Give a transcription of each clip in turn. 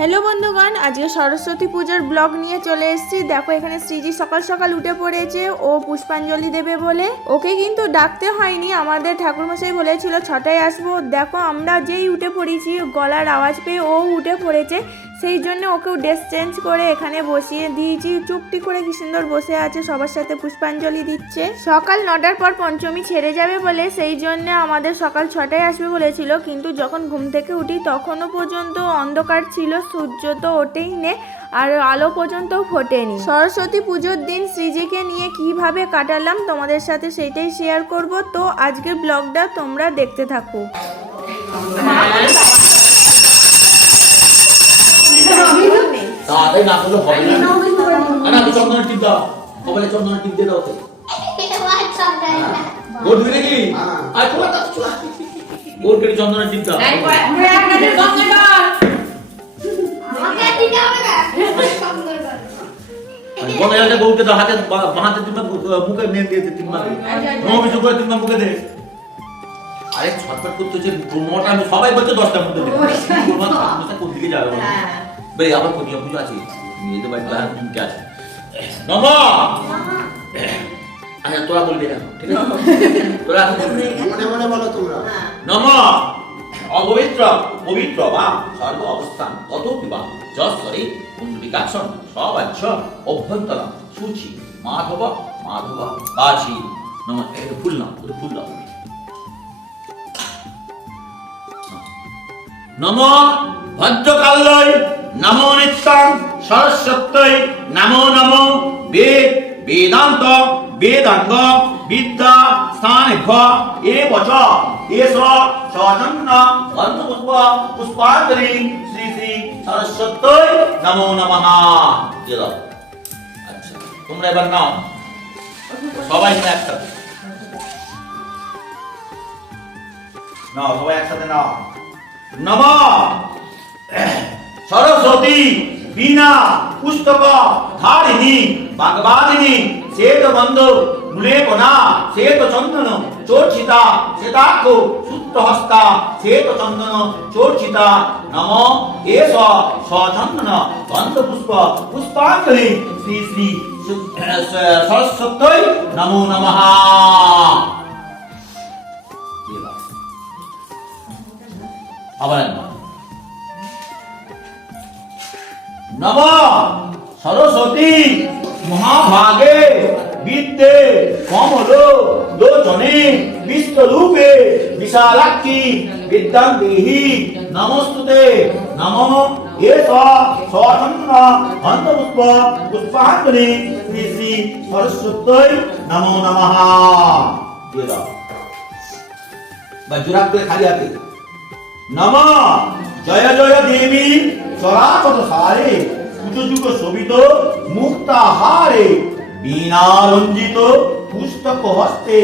Hello বন্ধুগণ, আজকে সরস্বতী পূজার ব্লগ নিয়ে চলে এসেছি। দেখো, এখানে শ্রীজি সকাল সকাল উঠে পড়েছে। ও পুষ্পাঞ্জলি দেবে বলে। ওকে কিন্তু ডাকতে হয়নি। আমাদের ঠাকুরমশাই বলেছিল, ছটায় আসব। দেখো, আমরা যেই উঠে পড়েছি, গলার আওয়াজ পেয়ে ও উঠে পড়েছে। সেই জন্য ওকেও ড্রেস চেঞ্জ করে এখানে বসিয়ে দিয়েছি। চুপটি করে কি সুন্দর বসে আছে, সবার সাথে পুষ্পাঞ্জলি দিচ্ছে। সকাল নটার পর পঞ্চমী ছেড়ে যাবে বলে সেই জন্য আমাদের সকাল ছটায় আসবে বলেছিল। কিন্তু যখন ঘুম থেকে উঠি তখনও পর্যন্ত অন্ধকার ছিল, সূর্য তো ওঠেই নে, আর আলো পর্যন্ত ফোটেনি। সরস্বতী পুজোর দিন শ্রীজিকে নিয়ে কীভাবে কাটালাম তোমাদের সাথে সেটাই শেয়ার করব। তো আজকের ব্লগটা তোমরা দেখতে থাকো। তাড়াতাড়ি না করলে হবে না আরে আমি চন্দনের টিপ দাও। কপালে চন্দনের টিপ দিয়ে দাও তো গোট দিবি নাকি? আর চুলা দাও চুলা কেটে চন্দনের টিপ দাও। বন্ধ হয়ে দাও হাতে তিনবার মুখে নিয়ে দিয়ে দে তিনবার নবী করে তিনবার মুখে দে। আরে ছটফট করতে হচ্ছে আমি সবাই বলছে দশটার মধ্যে ঠাকুরমশাই কোন দিকে যাবে আবার কোন পুজো আছে নিজেদের বাড়িতে আর তুমি কে আছে নম আচ্ছা তোরা বলবি না ঠিক আছে তোরা মনে মনে বলো তোমরা নম অপবিত্র পবিত্র বা সর্ব অবস্থান কত বিবাহ যশ্বরী পুণ্ডরিকাক্ষণ সবাচ্য অভ্যন্তর সূচি মাধব মাধব কাশী নম এটা ফুল নাও এটা ফুল দাও নম ভদ্রকাল্যই নমো নিত্যং সরস্বত্যই নমো নমো বেদ বেদান্ত বেদাঙ্গ বিদ্যা স্থানেভ্য এ বচ এস সচন্ন গন্ধপুষ্প পুষ্পাঞ্জলি শ্রী শ্রী সরস্বত্যই নমো নমঃ দাও আচ্ছা তোমরা এবার নাও সবাই মিলে একসাথে নাও সবাই একসাথে নাও নম সরস্বতী, বীণা পুস্তক ধারিণী, বাগবাদিনী শ্বেত বন্ধ মূলে কোনা শ্বেত চন্দন চোর্চিতা, শ্বেতাক্ষ সূত্র হস্তা শ্বেত চন্দন চোর্চিতা, নম, এস সচন্দন গন্ধ পুষ্প পুষ্পাঞ্জলি, শ্রী শ্রী সরস্বতী নমো নমঃ। আবার একবার। নম সরস্বতী মহাভাগে বিদ্যে কমল লোচনে বিশ্বরূপে বিশালাক্ষী বিদ্যাং দেহি নমস্তুতে নম এস সচন্ন হন্তপুষ্প পুষ্পাঞ্জলি শ্রী শ্রী সরস্বতী নমো নমঃ। দিয়ে দাও। বা জোরাক করে খালি হাতে। নম। জয় জয় দেবী। চরাচর সারে সুযোগ শোভিত, মুক্তাহারে, বীণারঞ্জিত পুস্তক হস্তে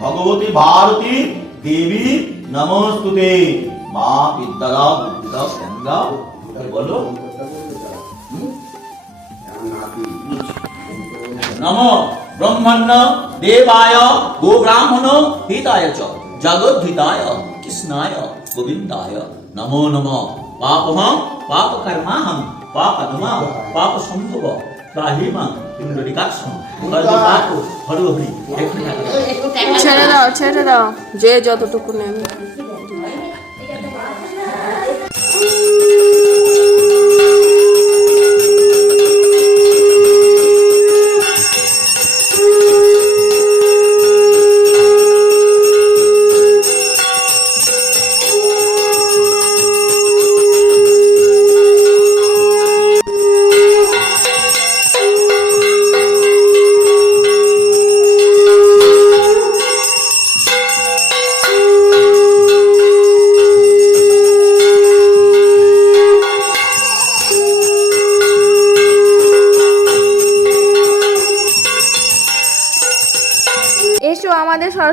ভগবতী ভারতী দেবী নমস্তুতে। মা বিদ্যা দাও বুদ্ধি দাও জ্ঞান দাও এবার বলো। নম ব্রহ্মণ্য দেবায়, গো ব্রাহ্মণ হিতায় চ, জগদ্ধিতায়, কৃষ্ণায়, গোবিন্দায়। নমো নম। পাপহম পাপ কর্মাহম পাপ নমা পাপ সম্ভব ত্রাহিমা ইন্দ্রিকাক্ষম সর্বপাপ হরি হরি এখানে থাকো। ছেড়ে দাও ছেড়ে দাও, যে যতটুকু নেবে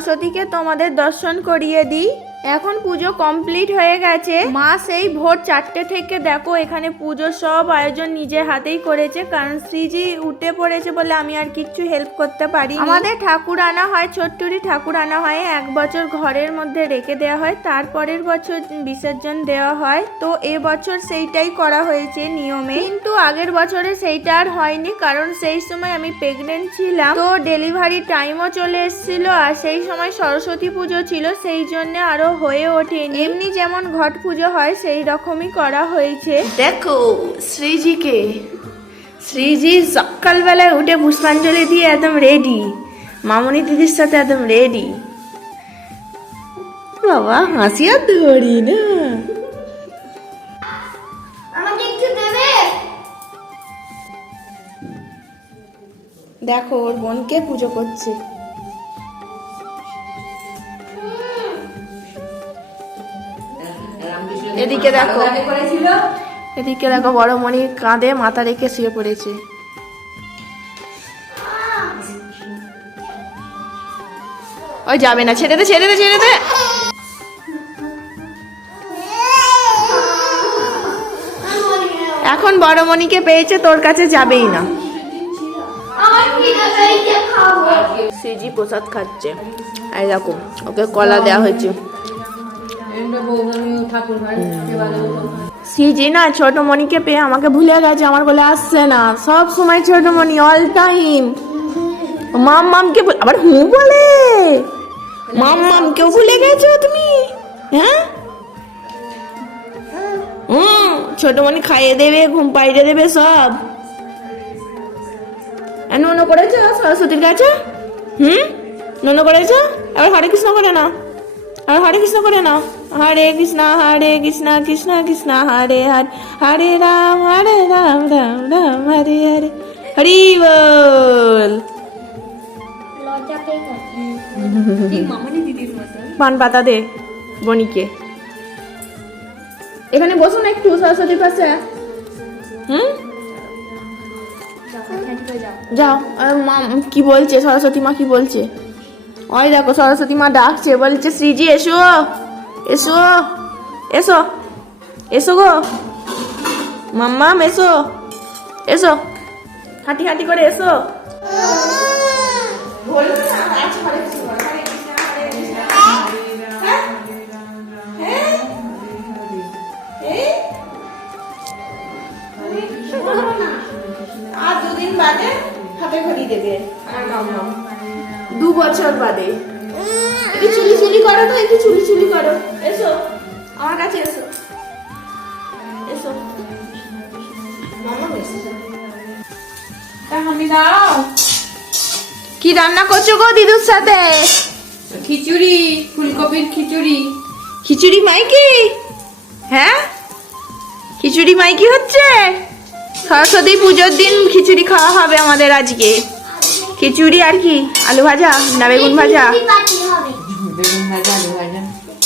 সরস্বতীকে তোমাদের দর্শন করিয়ে দিই। এখন পুজো কমপ্লিট হয়ে গেছে। মা সেই ভোর চারটে থেকে দেখো, এখানে পুজোর সব আয়োজন নিজের হাতেই করেছে, কারণ শ্রীজি উঠে পড়েছে বলে আমি আর কিচ্ছু হেল্প করতে পারি আমাদের ঠাকুর আনা হয়, ছোট্টুরি ঠাকুর আনা হয়, এক বছর ঘরের মধ্যে রেখে দেওয়া হয়, তারপরের বছর বিসর্জন দেওয়া হয়। তো এবছর সেইটাই করা হয়েছে নিয়মে। কিন্তু আগের বছরে সেইটা আর হয়নি, কারণ সেই সময় আমি প্রেগনেন্ট ছিলাম। তো ডেলিভারি টাইমও চলে এসেছিল, আর সেই সময় সরস্বতী পুজো ছিল, সেই জন্য আরও হয়ে ওঠেনি। এমনি যেমন ঘট পুজো হয় সেই রকমই করা হয়েছে। দেখো শ্রীজিকে শ্রীজি সকালবেলায় উঠে পুষ্পাঞ্জলি দিয়ে একদম রেডি মামনি দিদির সাথে একদম রেডি বাবা হাসি আর ধরি না। আমাকে একটু দেবে? দেখো ওর বোনকে পুজো করছে। এদিকে দেখো। এদিকে দেখো বড় মণি কাঁধে মাথা রেখে শুয়ে পড়েছে। ওই যাবে না ছেড়ে দে ছেড়ে দে ছেড়ে দে। এখন বড় মণিকে পেয়েছে তোর কাছে যাবেই না। সিজি প্রসাদ খাচ্ছে। দেখো ওকে কলা দেওয়া হয়েছে। সিজি না ছোট মণিকে পেয়ে আমাকে ভুলে গেছে আমার বলে আসছে না। সব সময় ছোট মণি অল টাইম মাম মামকে আবার হু বলে? মাম মামকেও ভুলে গেছো তুমি? হ্যাঁ? হুম ছোট মণি খাইয়ে দেবে ঘুম পাইয়ে দেবে সব। আর নুনো করেছ সরস্বতীর কাছে? হুম? নুনো করেছ? আবার হরে কৃষ্ণ করে না আর হরে কৃষ্ণ করে না হরে কৃষ্ণ হরে কৃষ্ণ কৃষ্ণ কৃষ্ণ হরে হরে হরে রাম হরে রাম রাম রাম হরে হরে হরি বল পান পাতা দে বনিকে। এখানে বসুন একটু সরস্বতীর পাশে। হুম? যাও মা কি বলছে? সরস্বতী মা কি বলছে? ওই দেখো সরস্বতী মা ডাকছে বলছে শ্রীজি এসো। এসো এসো এসো গো। মাম্মাম এসো এসো। হাঁটি হাঁটি করে এসো? আর দুদিন বাদে হাতে ঘড়ি দেবে। আমার মাম্মা দু বছর বাদে। চুলি করো তো একটু চুলি চুলি করো। এসো। আমার কাছে এসো। এসো। কি রান্না করছ গো দিদুর সাথে? খিচুড়ি ফুলকপির খিচুড়ি। খিচুড়ি মাইকি? হ্যাঁ? খিচুড়ি মাইকি হচ্ছে? সরস্বতী পুজোর দিন খিচুড়ি খাওয়া হবে আমাদের আজকে। খিচুড়ি আর কি? আলু ভাজা না বেগুন ভাজা?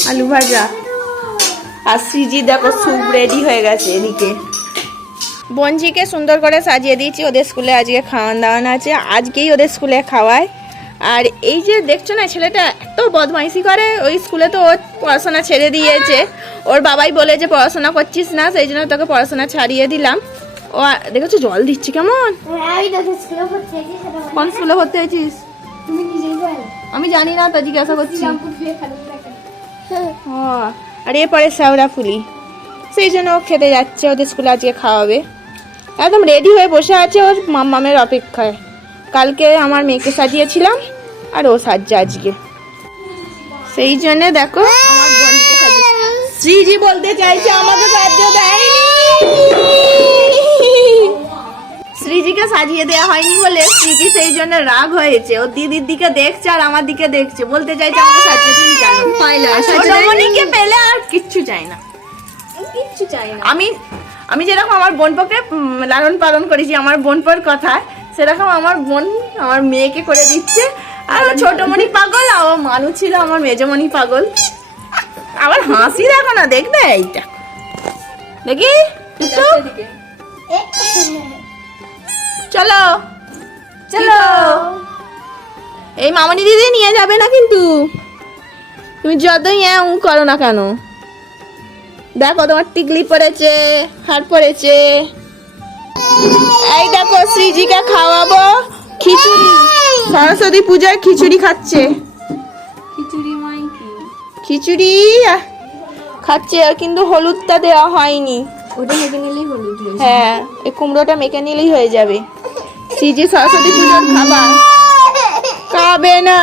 আলু ভাজা। আর সিজি দেখো স্যুপ রেডি হয়ে গেছে এদিকে। বঞ্জিকে সুন্দর করে সাজিয়ে দিয়েছি ওদের স্কুলে আজকে খাওয়ান দাওয়ান আছে আজকেই ওদের স্কুলে খাওয়ায়। আর এই যে দেখছ না ছেলেটা এত বদমাইশি করে ওই স্কুলে তো ওর পড়াশোনা ছেড়ে দিয়েছে। ওর বাবাই বলে যে পড়াশোনা করছিস না সেই জন্য তোকে পড়াশোনা ছাড়িয়ে দিলাম। ও দেখেছ জল দিচ্ছি কেমন। কোন স্কুলে ভর্তি হয়েছিস? তুমি নিজেই আমি জানি না তা জিজ্ঞাসা করছি। আর এরপরে শ্যাওড়া ফুলি। সেই জন্য ও খেতে যাচ্ছে ওদের স্কুলে আজকে খাওয়াবে। একদম রেডি হয়ে বসে আছে ওর মাম্মামের অপেক্ষায়। কালকে আমার মেয়েকে সাজিয়েছিলাম আর ও সাজছে আজকে। সেই জন্য দেখো আমার বোনকে শ্রীজি বলতে চাইছে আমাকে সাহায্য দেয়নি। শ্রীজিকে সাজিয়ে দেওয়া হয়নি বলে শ্রীজি সেই জন্য রাগ হয়েছে। ও দিদির দিকে দেখছে আর আমার দিকে দেখছে। বলতে চাইছে আমাকে সাজিয়ে দিন কেন? ছোটমণিকে পেলে আর কিচ্ছু চাই না। কিচ্ছু চাই না। আমি আমি যেরকম আমার বোনপোকে লালন পালন করেছি আমার বোনপোর কথা সেরকম আমার বোন আমার মেয়েকে করে দিচ্ছে। আর ছোটমণি পাগল আর মানু ছিল আমার মেজমণি পাগল। আবার হাসি দেখো না দেখবে এইটা। দেখি চলো। চলো। এই মামনি দিদি নিয়ে যাবে না কিন্তু? তুমি যতই হ্যাঁ করো না কেন? দেখো তোমার টিকলি পড়েছে হাট পড়েছে। এই দেখো শ্রীজিকে খাওয়াবো খিচুড়ি। সরস্বতী পূজায় খিচুড়ি খাচ্ছে। খিচুড়ি খিচুড়ি খাচ্ছে কিন্তু হলুদটা দেওয়া হয়নি। ওটা মেখে নিলেই হলুদ হ্যাঁ এই কুমড়োটা মেখে নিলেই হয়ে যাবে। শ্রীজি সরস্বতী পুজোর খাবার। খাবে না।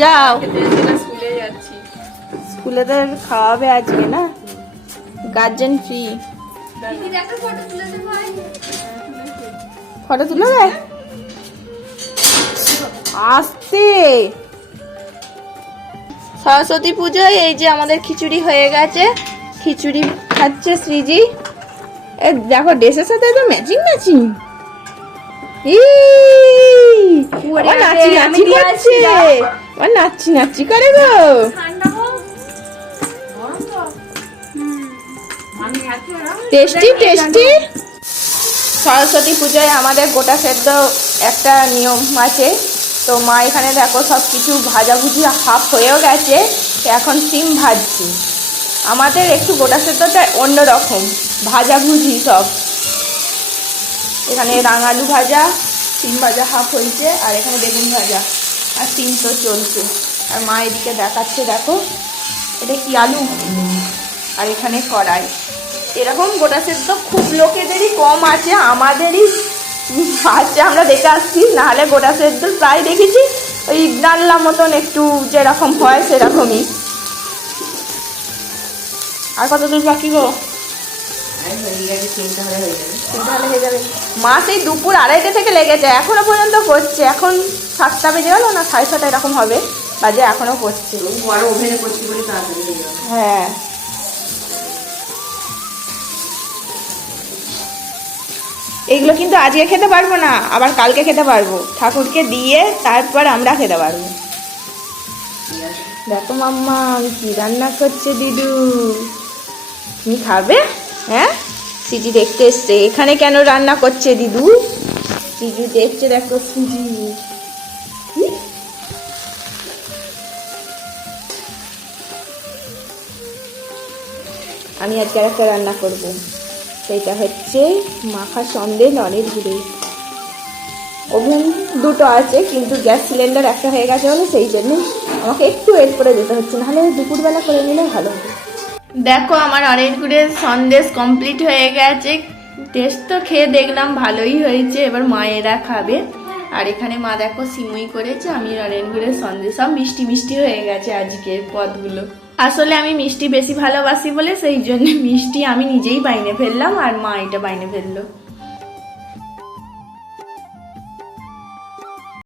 যাও স্কুলে স্কুলে তো খাওয়াবে আজকে না? Guardian free. ফটো তুলে দেয় আসতে। সরস্বতী পুজোয় এই যে আমাদের খিচুড়ি হয়ে গেছে। খিচুড়ি খাচ্ছে শ্রীজি। এ দেখো ড্রেসের সাথে তো ম্যাচিং ম্যাচিং নাচি নাচি করছে। ও নাচি নাচি করে গো। Tasty tasty. সরস্বতী পুজোয় আমাদের গোটা সেদ্ধ একটা নিয়ম আছে। তো মা এখানে দেখো সব কিছু ভাজাভুজি হাফ হয়েও গেছে। এখন সিম ভাজছি। আমাদের একটু গোটা সেদ্ধটা অন্যরকম। ভাজাভুজি সব। এখানে রাঙালু ভাজা, সিম ভাজা হাফ হয়েছে, আর এখানে বেগুন ভাজা, আর সিম তো চলছে। আর মা এদিকে দেখাচ্ছে, দেখো। এটা কি আলু? আর এখানে কড়াই। এরকম গোটা সেদ্ধ খুব লোকেদেরই কম আছে, আমাদেরই আছে, আমরা দেখে আসছি। নাহলে গোটা সেদ্ধ প্রায় দেখেছি, ওই ডাল্লা মতন একটু যেরকম হয় সেরকমই। আর কত দূর বাকি গো? হয়ে গেছে তিনটা হলে হয়ে যাবে। তাহলে হয়ে যাবে। মা সেই দুপুর আড়াইটে থেকে লেগেছে এখনও পর্যন্ত করছে এখন সাতটা বেজে গেল না সাড়ে ছটা এরকম হবে বাজে এখনও করছে বড় ওভেনে করছি বলে তাড়াতাড়ি হ্যাঁ। এগুলো কিন্তু আজকে খেতে পারব না আবার কালকে খেতে পারব। ঠাকুরকে দিয়ে তারপর আমরা খেতে পারব। দেখো মাম্মা আমি কি রান্না করছে দিদু? তুমি খাবে? হ্যাঁ? সিজি দেখতে এসছে। এখানে কেন রান্না করছে দিদু? সিজু দেখছে, দেখো সিজি? আমি আজকে একটা রান্না করব। সেইটা হচ্ছে মাখা সন্দেহ নলের ঘুরে ওভেন দুটো আছে, কিন্তু গ্যাস সিলিন্ডার একটা হয়ে গেছে বলে সেই জন্য আমাকে একটু ওয়েট করে যেতে হচ্ছে। নাহলে দুপুরবেলা করে নিলে ভালো হবে দেখো, আমার অরেঞ্জ গুড়ের সন্দেশ কমপ্লিট হয়ে গেছে। টেস্ট তো খেয়ে দেখলাম, ভালোই হয়েছে। এবার মায়েরা খাবে। আর এখানে মা দেখো, সিমুই করেছে। আমি অরেঞ্জ গুড়ের সন্দেশ, সব মিষ্টি মিষ্টি হয়ে গেছে আজকের পদগুলো। আসলে আমি মিষ্টি বেশি ভালোবাসি বলে, সেই জন্য মিষ্টি আমি নিজেই বাইনে ফেললাম, আর মা এটা বাইনে ফেলল।